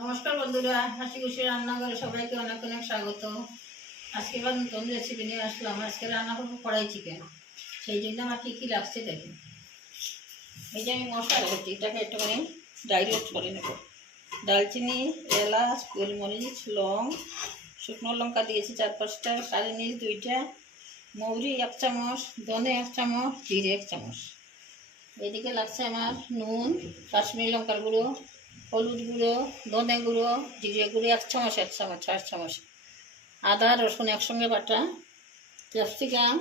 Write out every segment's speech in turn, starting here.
নমস্কার বন্ধুরা, হাসি খুশি রান্নাঘরে সবাইকে অনেক অনেক স্বাগত। আজকে এবার নতুন রেসিপি নিয়ে আসলাম। আজকে রান্না করবো কড়াই চিকেন। সেই জন্য আমার কী কী লাগছে দেখুন। এই যে আমি মশলা করছি, এটাকে একটুখানি ড্রাই রোস্ট করে নেব। দালচিনি, এলাচ, গোলমরিচ, লং, শুকনো লঙ্কা দিয়েছি 4-5টা, কালি মরিচ 2টা, মৌরি 1 চামচ, ধনে 1 চামচ, জিরে 1 চামচ। এদিকে লাগছে আমার নুন, কাশ্মীরি লঙ্কার গুঁড়ো, হলুদ গুঁড়ো, ধনে গুঁড়ো, জিরে গুঁড়ো 1 চামচ 4 চামচ, আদা রসুন একসঙ্গে বাটা, ক্যাপসিকাম,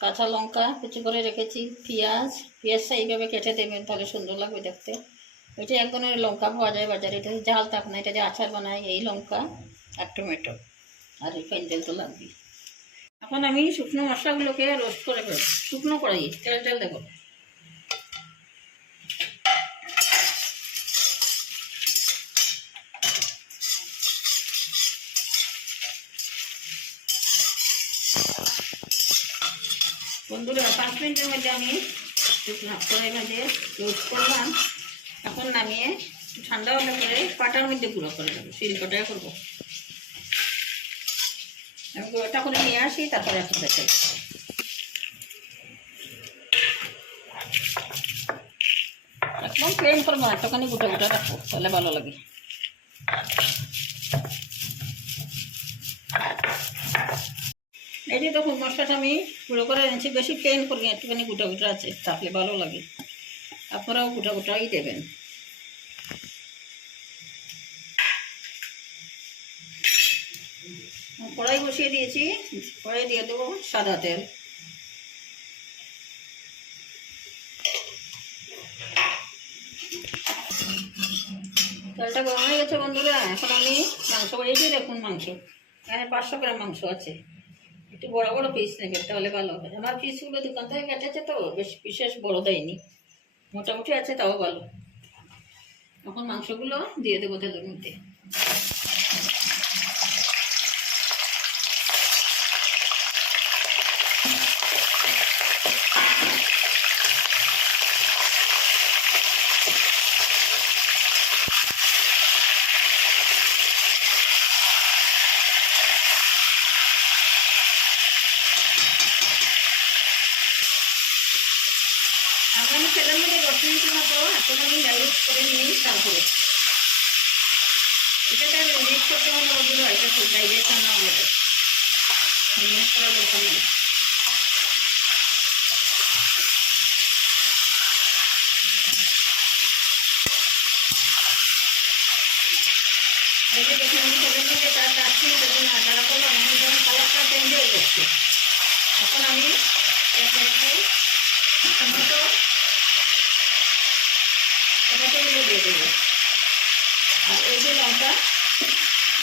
কাঁচা লঙ্কা কুচি করে রেখেছি, পেঁয়াজটা এইভাবে কেটে দেবেন, তাহলে সুন্দর লাগবে দেখতে। এটা এক ধরনের লঙ্কা পাওয়া যায় বাজারে, এটা ঝাল থাক না, এটা যে আচার বানায় এই লঙ্কা আর টমেটো আর রিফাইন তেল তো লাগবে। এখন আমি শুকনো মশলাগুলোকে রোস্ট করে ফেলব। শুকনো কড়াই তেল দেবো। বন্ধুরা 5 মিনিটের মধ্যে আমি কড়াই ভাজে রোস্ট করলাম। এখন নামিয়ে ঠান্ডা হলে পরে পাটার মধ্যে গুঁড়ো করে দেবো, শিলপাটায় করবো। আমি গুঁড়োটা করে নিয়ে আসি, তারপরে এখন দেখে একদম প্লেন করবো না, একটুখানি গোটা গোটা রাখবো, তাহলে ভালো লাগে। এই যে দেখুন মশলাটা আমি গুঁড়ো করে এনেছি, বেশি প্লেন করবি, একটুখানি গোটা গোটা আছে, তাহলে ভালো লাগে। আপনারাও গোটা গোটাই দেবেন। কড়াই বসিয়ে দিয়েছি, কড়াই দিয়ে দেবো সাদা তেল। তেলটা গরম হয়ে গেছে বন্ধুরা। এখন আমি মাংস, এই যে দেখুন মাংস, এখানে 500 গ্রাম মাংস আছে। একটু বড় বড় পিস নেবে, তাহলে ভালো হবে। আমার পিসগুলো দোকান থেকে কেটেছে তো, বেশ বিশেষ বড় দেয়নি, মোটামুটি আছে, তাও ভালো। এখন মাংসগুলো দিয়ে দেবো তেলের মধ্যে। আমি তেলের মধ্যে 10 মিনিটের মতো এখন আমি ডাইরেক্ট করে নিই, তারপরে এটাকে মিক্স করতে হলে বন্ধুরা এটা খুব ডাইরেক্ট রান্না হবে, মিক্স করার দরকার নেই। এই যে দেখুন আমি তেলের মধ্যে 4-5 মিনিট দেবো না, যারা করলাম আমি যখন কালারটা চেঞ্জ হয়ে যাচ্ছে। এখন আমি টমেটোগুলো দিয়ে দেবো। আর এই যে লঙ্কা,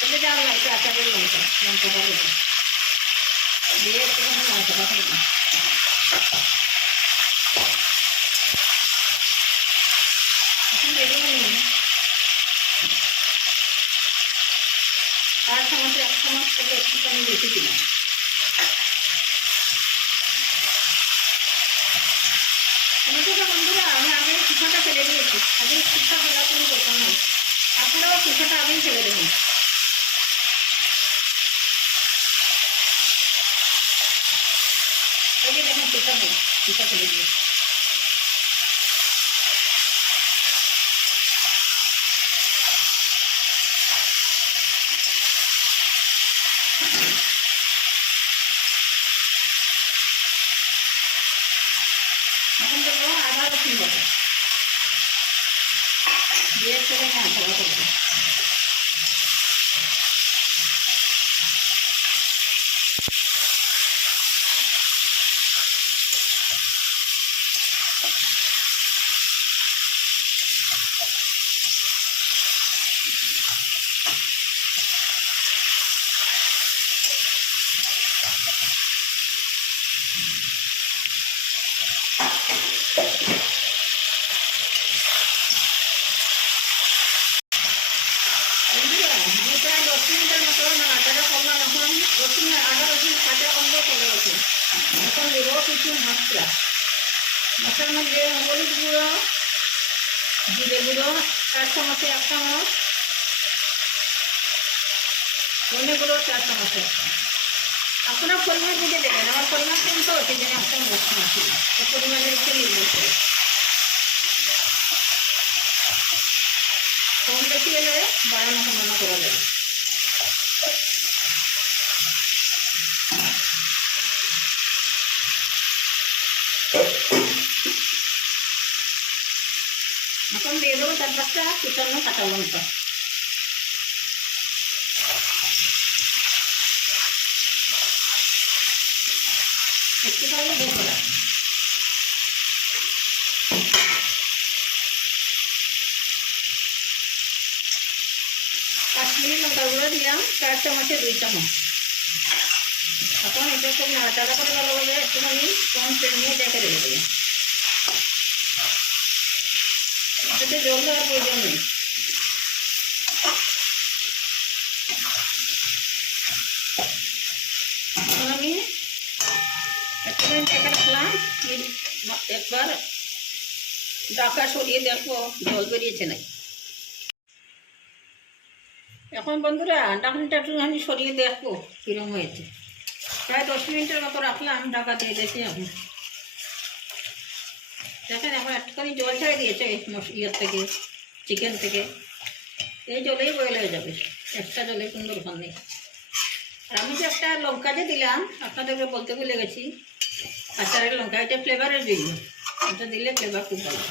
এটা জাল লাগছে আচারের লঙ্কাটা দেবো, দিয়ে একটুখানি লঙ্কাটা দেবো। এখন বেগুন নিই 4 চামচে 1 চামচ থেকে একটুখানি বেশি দিলাম। টমেটোটা বন্ধুরা আমি আগে পিঠাটা ফেলে দিয়েছি, আগে পিঠা ফেলা কোনো দরকার নেই, আপনারাও পিঠাটা আগেই ফেলে দেবেন। এই যে দেখুন পিঠা ফেলে দিয়ে এখন দেবো আদা রসুন বাটা, দিয়ে একটুখানি মশলা করবো। প্রায় 10 মিনিটের মতো নাড়াচাড়া করলাম। এখন আদা রসুন কাঁচা গন্ধ চলে গেছে। এখন দেবো কিছু মশলার মধ্যে হলুদ গুঁড়ো, জিরে গুঁড়ো 4 চামচে 1 চামচ, ধনেগুলো 4 চামচে 1 চামচ। আপনারা পরিমাণ বুঝে দেবেন, আমার পরিমাণ কম তো সেই জন্য 1 চামচ দিচ্ছি, পরিমাণের উপর নির্ভর করে। কম বেশি হলে বাড়ানো কমানো করা যাবে। এখন দিয়ে দেবো 4-5টা কুচানো কাঁচা লঙ্কা। একটুখানি দেখো না, কাশ্মীরি লঙ্কা গুঁড়ো দিলাম 4 চামচে 2 চামচ। এখন এটা খুব নাড়াচাড়া করে ভালোভাবে একটুখানি কম তেল নিয়ে ডেকে রেখে দেবো। এতে জল দেওয়ার প্রয়োজন নেই। এখন আমি একটুখানি ডেকে রাখলাম, একবার ঢাকা সরিয়ে দেখবো জল বেরিয়েছে নাকি। এখন বন্ধুরা ঢাকনিটা একটুখানি সরিয়ে দেখবো কিরম হয়েছে। প্রায় 10 মিনিটের মতো রাখলাম ঢাকা দিয়ে। দেখি এখন দেখেন এখন একটুখানি জল ছেড়ে দিয়েছে ইয়ের থেকে, চিকেন থেকে। এই জলেই বয়েল হয়ে যাবে, একটা জলে কোনো দরকার নেই। আর আমি যে একটা লঙ্কা যে দিলাম আপনাদেরকে বলতে ভুলে গেছি, আচারের লঙ্কা, এটা ফ্লেভারের জন্য, এটা দিলে ফ্লেভার খুব ভালো।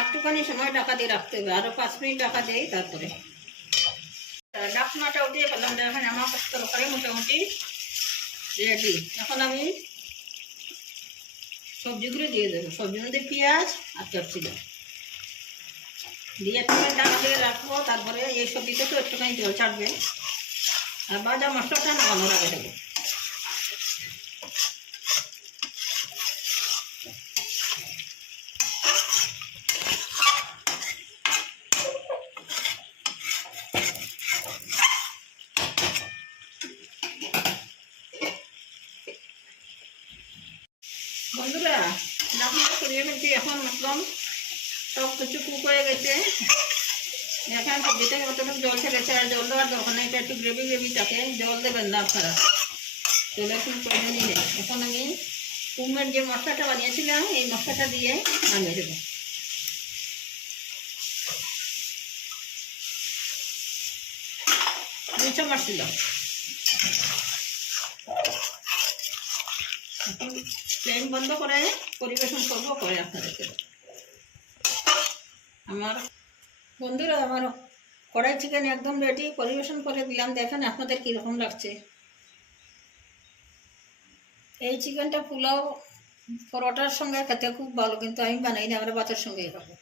আটটুখানি সময় ঢাকা দিয়ে রাখতে হবে, আরও 5 মিনিট ঢাকা দেই। তারপরে ঢাকনাটা উঠিয়ে ফেললাম। দেখেন আমার তরকারি মোটামুটি রেডি। এখন আমি সবজিগুলো দিয়ে দেবো। সবজির মধ্যে পেঁয়াজ আর ক্যাপসিকাম দিয়ে একটুখানি ঢাকা দিয়ে রাখবো। তারপরে এই সবজিতে তো একটুখানি জল ছাড়বে, আর ভাজা মশলাটা নামানোর আগে দেবো। বন্ধুরা ঢাকনাটা সরিয়ে ফেলছি। এখন মতলব সব কিছু কুক হয়ে গেছে। দেখেন সবজি থেকে কতটুকু জল ছেড়েছে, আর জল দেওয়ার দরকার নেই, এটা একটু গ্রেভি গ্রেভি থাকে, জল দেবেন না আপনারা, জলের কোনো প্রয়োজনই নেই। এখন আমি কুমড়োর যে মশলাটা বানিয়েছিলাম এই মশলাটা দিয়ে নামিয়ে দেবো। দুই চামচ দিলাম। এখন ফ্লেম বন্ধ করে পরিবেশন করবো পরে আপনাদেরকে। আমার বন্ধুরা আমার কড়াই চিকেন একদম রেডি, পরিবেশন করে দিলাম। দেখেন আপনাদের কীরকম লাগছে। এই চিকেনটা পোলাও পরোটার সঙ্গে খেতে খুব ভালো, কিন্তু আমি বানাই না, আমরা ভাতের সঙ্গেই খাবো।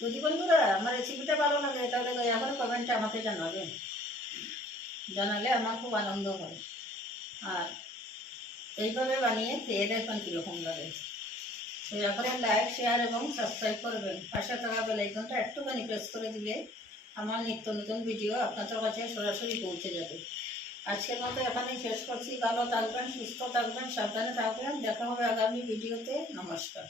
যদি বন্ধুরা আমার রেসিপিটা ভালো লাগে তাহলে দয়া করে কমেন্টে আমাকে জানাবেন, জানালে আমার খুব আনন্দ হয়। আর এইভাবে বানিয়ে খেয়ে দেখবেন কীরকম লাগে। দয়া করে লাইক, শেয়ার এবং সাবস্ক্রাইব করবেন। পাশে থাকা বেল আইকনটা একটুখানি প্রেস করে দিলে আমার নিত্য নতুন ভিডিও আপনাদের কাছে সরাসরি পৌঁছে যাবে। আজকের মতো এখানেই শেষ করছি। ভালো থাকবেন, সুস্থ থাকবেন, সাবধানে থাকবেন। দেখা হবে আগামী ভিডিওতে। নমস্কার।